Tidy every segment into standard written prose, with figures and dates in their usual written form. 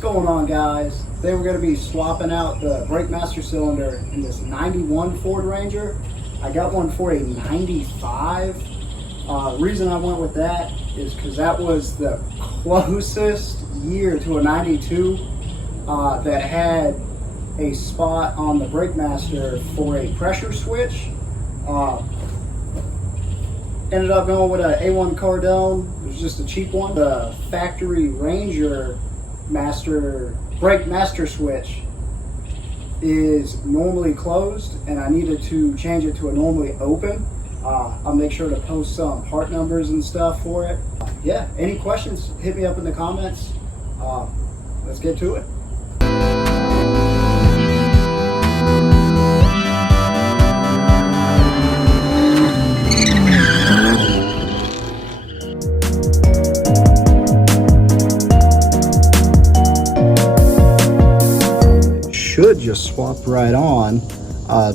going on, guys? Today we're going to be swapping out the brake master cylinder in this 91 Ford Ranger. I got one for a 95. Reason I went with that is because that was the closest year to a 92 that had a spot on the brake master for a pressure switch. Ended up going with an A1 Cardone. It was just a cheap one. The factory Ranger brake master switch is normally closed, and I needed to change it to a normally open. I'll make sure to post some part numbers and stuff for it. Yeah, any questions, hit me up in the comments. Let's get to it. Should just swap right on.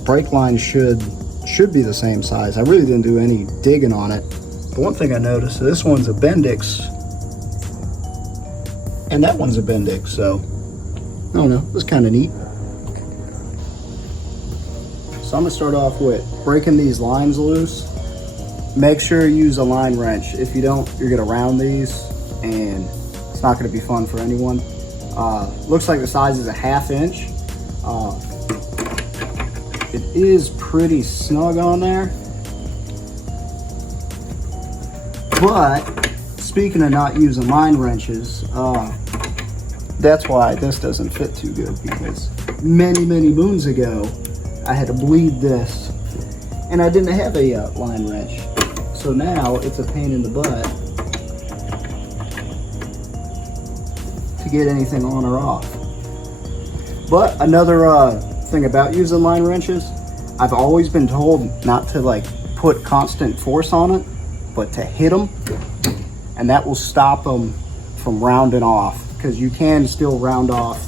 Brake line should be the same size. I really didn't do any digging on it. But one thing I noticed, this one's a Bendix and that one's a Bendix, so I don't know, it's kind of neat. So I'm gonna start off with breaking these lines loose. Make sure you use a line wrench. If you don't, you're gonna round these and it's not gonna be fun for anyone. Looks like the size is a 1/2 inch. It is pretty snug on there, but speaking of not using line wrenches, that's why this doesn't fit too good, because many moons ago I had to bleed this and I didn't have a line wrench, so now it's a pain in the butt to get anything on or off. But another thing about using line wrenches, I've always been told not to like put constant force on it, but to hit them, and that will stop them from rounding off, because you can still round off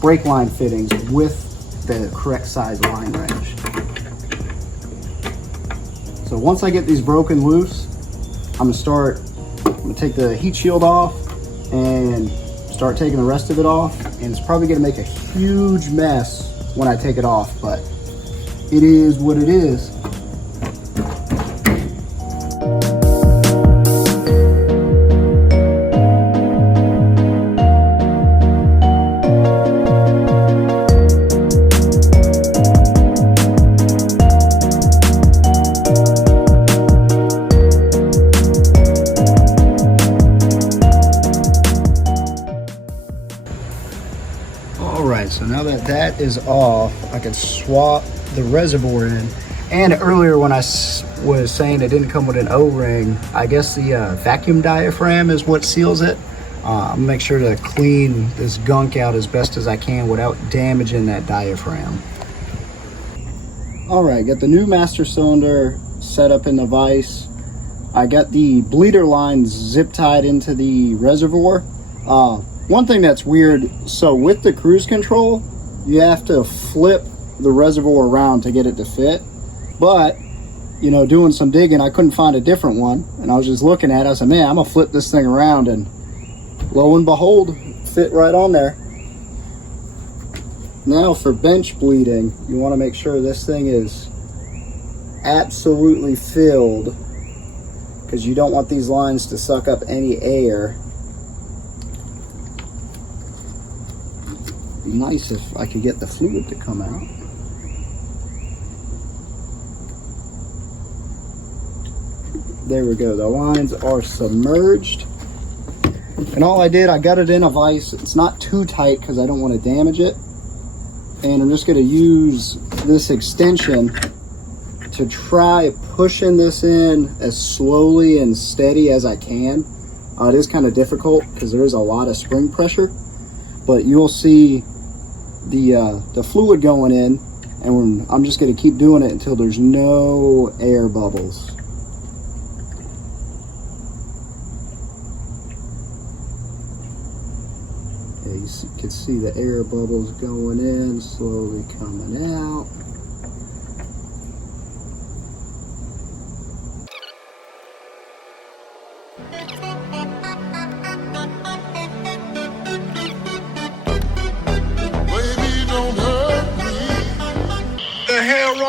brake line fittings with the correct size line wrench. So once I get these broken loose, I'm gonna take the heat shield off and start taking the rest of it off, and it's probably going to make a huge mess when I take it off, but it is what it is. Alright, so now that that is off, I can swap the reservoir in. And earlier when I was saying it didn't come with an O-ring, I guess the vacuum diaphragm is what seals it. I'm gonna make sure to clean this gunk out as best as I can without damaging that diaphragm. Alright, got the new master cylinder set up in the vise. I got the bleeder lines zip tied into the reservoir. One thing that's weird, so with the cruise control, you have to flip the reservoir around to get it to fit. But, you know, doing some digging, I couldn't find a different one. And I was just looking at it, I said, man, I'm gonna flip this thing around, and lo and behold, fit right on there. Now for bench bleeding, you wanna make sure this thing is absolutely filled, because you don't want these lines to suck up any air. Be nice if I could get the fluid to come out. There we go, the lines are submerged. And all I did, I got it in a vise. It's not too tight because I don't want to damage it. And I'm just going to use this extension to try pushing this in as slowly and steady as I can. It is kind of difficult because there is a lot of spring pressure, but you'll see the fluid going in, and I'm just going to keep doing it until there's no air bubbles. Yeah, you can see the air bubbles going in, slowly coming out.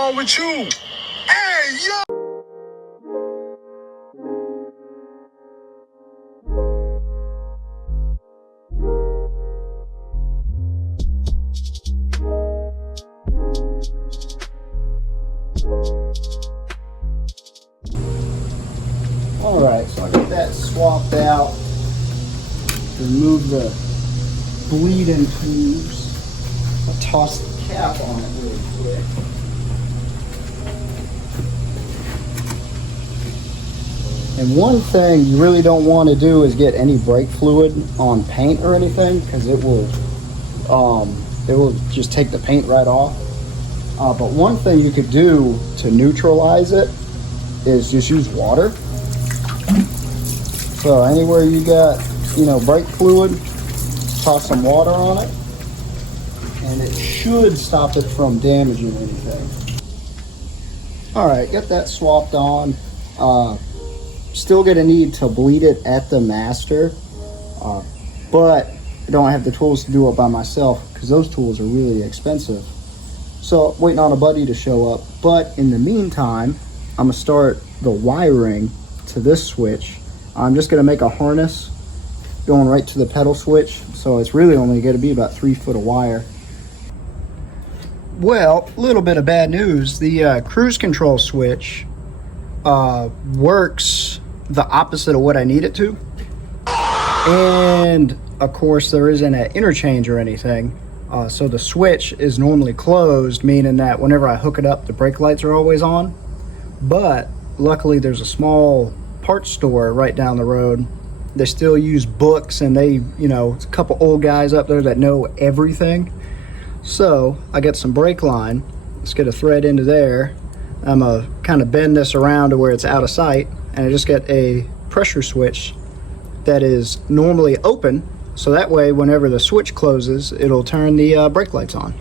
wrong with you? Hey, yo! Alright, so I got that swapped out. Remove the bleeding tubes. I'll toss the cap on it really quick. And one thing you really don't want to do is get any brake fluid on paint or anything, because it will just take the paint right off. But one thing you could do to neutralize it is just use water. So anywhere you got, brake fluid, toss some water on it, and it should stop it from damaging anything. All right, get that swapped on. Still gonna need to bleed it at the master, but I don't have the tools to do it by myself because those tools are really expensive. So waiting on a buddy to show up. But in the meantime, I'm gonna start the wiring to this switch. I'm just gonna make a harness going right to the pedal switch. So it's really only gonna be about 3 foot of wire. Well, a little bit of bad news. The cruise control switch works the opposite of what I need it to. And of course there isn't an interchange or anything. So the switch is normally closed, meaning that whenever I hook it up, the brake lights are always on. But luckily there's a small parts store right down the road. They still use books, and they, it's a couple old guys up there that know everything. So I got some brake line. Let's get a thread into there. I'm gonna kind of bend this around to where it's out of sight, and I just get a pressure switch that is normally open, so that way whenever the switch closes, it'll turn the brake lights on.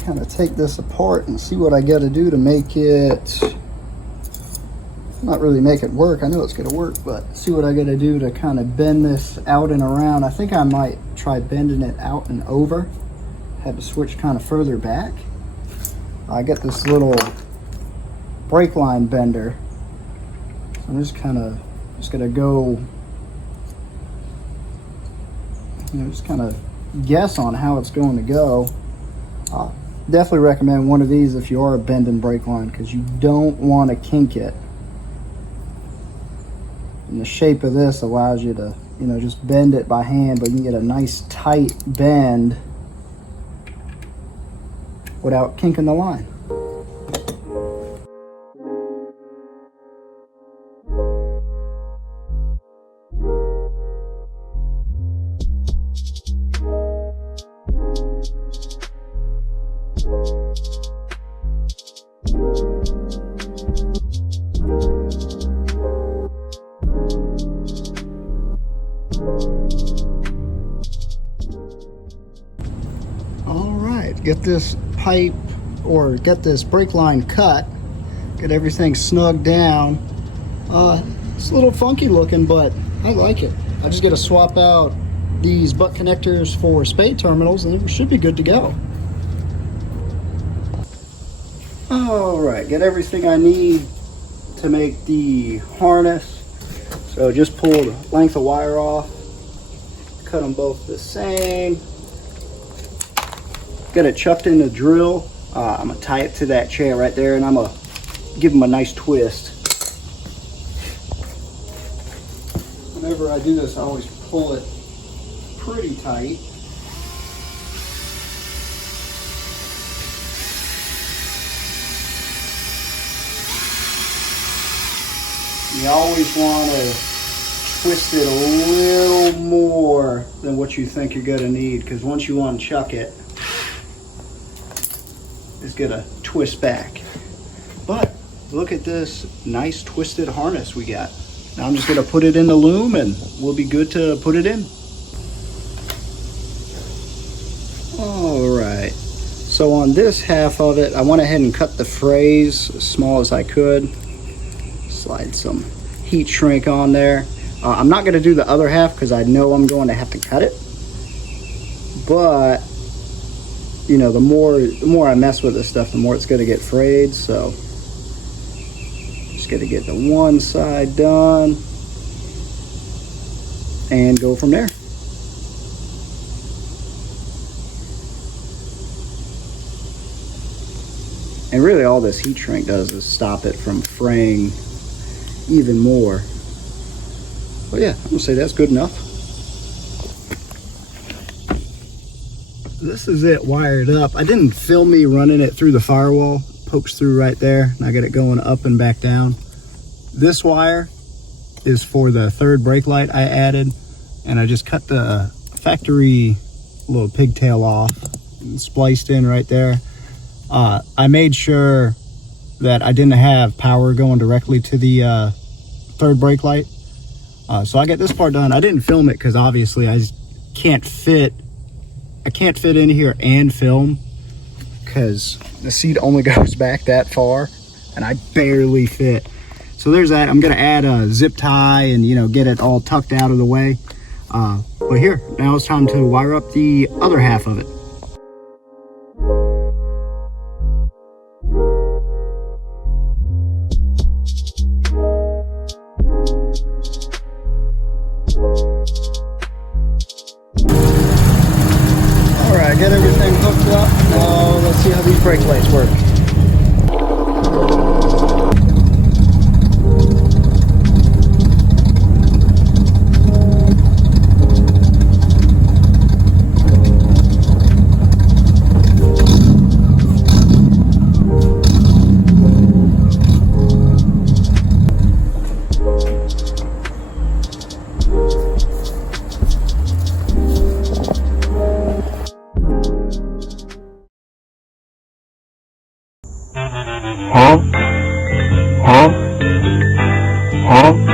Kind of take this apart and see what I got to do to make it, not really make it work. I know it's gonna work, but see what I got to do to kind of bend this out and around. I think I might try bending it out and over, have the switch kind of further back. I got this little brake line bender. So I'm just gonna go, just kind of guess on how it's going to go. Definitely recommend one of these if you are bending brake line, because you don't want to kink it. And the shape of this allows you to, just bend it by hand, but you can get a nice tight bend without kinking the line. Get this pipe, or get this brake line cut, get everything snugged down. It's a little funky looking, but I like it. I just got to swap out these butt connectors for spade terminals, and it should be good to go. All right, get everything I need to make the harness. So just pull the length of wire off, cut them both the same. Got it chucked in the drill. I'm gonna tie it to that chair right there, and I'm gonna give them a nice twist. Whenever I do this, I always pull it pretty tight. You always want to twist it a little more than what you think you're gonna need, because once you unchuck it, it's gonna twist back. But look at this nice twisted harness we got. Now I'm just gonna put it in the loom, and we'll be good to put it in. All right, so on this half of it, I went ahead and cut the frays as small as I could. Slide some heat shrink on there. I'm not gonna do the other half because I know I'm going to have to cut it, but you know, the more I mess with this stuff, the more it's going to get frayed. So just got to get the one side done and go from there. And really all this heat shrink does is stop it from fraying even more. But yeah, I'm gonna say that's good enough. This is it wired up. I didn't film me running it through the firewall. Pokes through right there, and I got it going up and back down. This wire is for the third brake light I added, and I just cut the factory little pigtail off and spliced in right there. I made sure that I didn't have power going directly to the third brake light. So I got this part done. I didn't film it because obviously I can't fit in here and film because the seat only goes back that far and I barely fit. So there's that. I'm gonna add a zip tie and, you know, get it all tucked out of the way. But here, now it's time to wire up the other half of it. Alright, get everything hooked up. Now let's see how these brake lights work. Huh? Huh? Huh?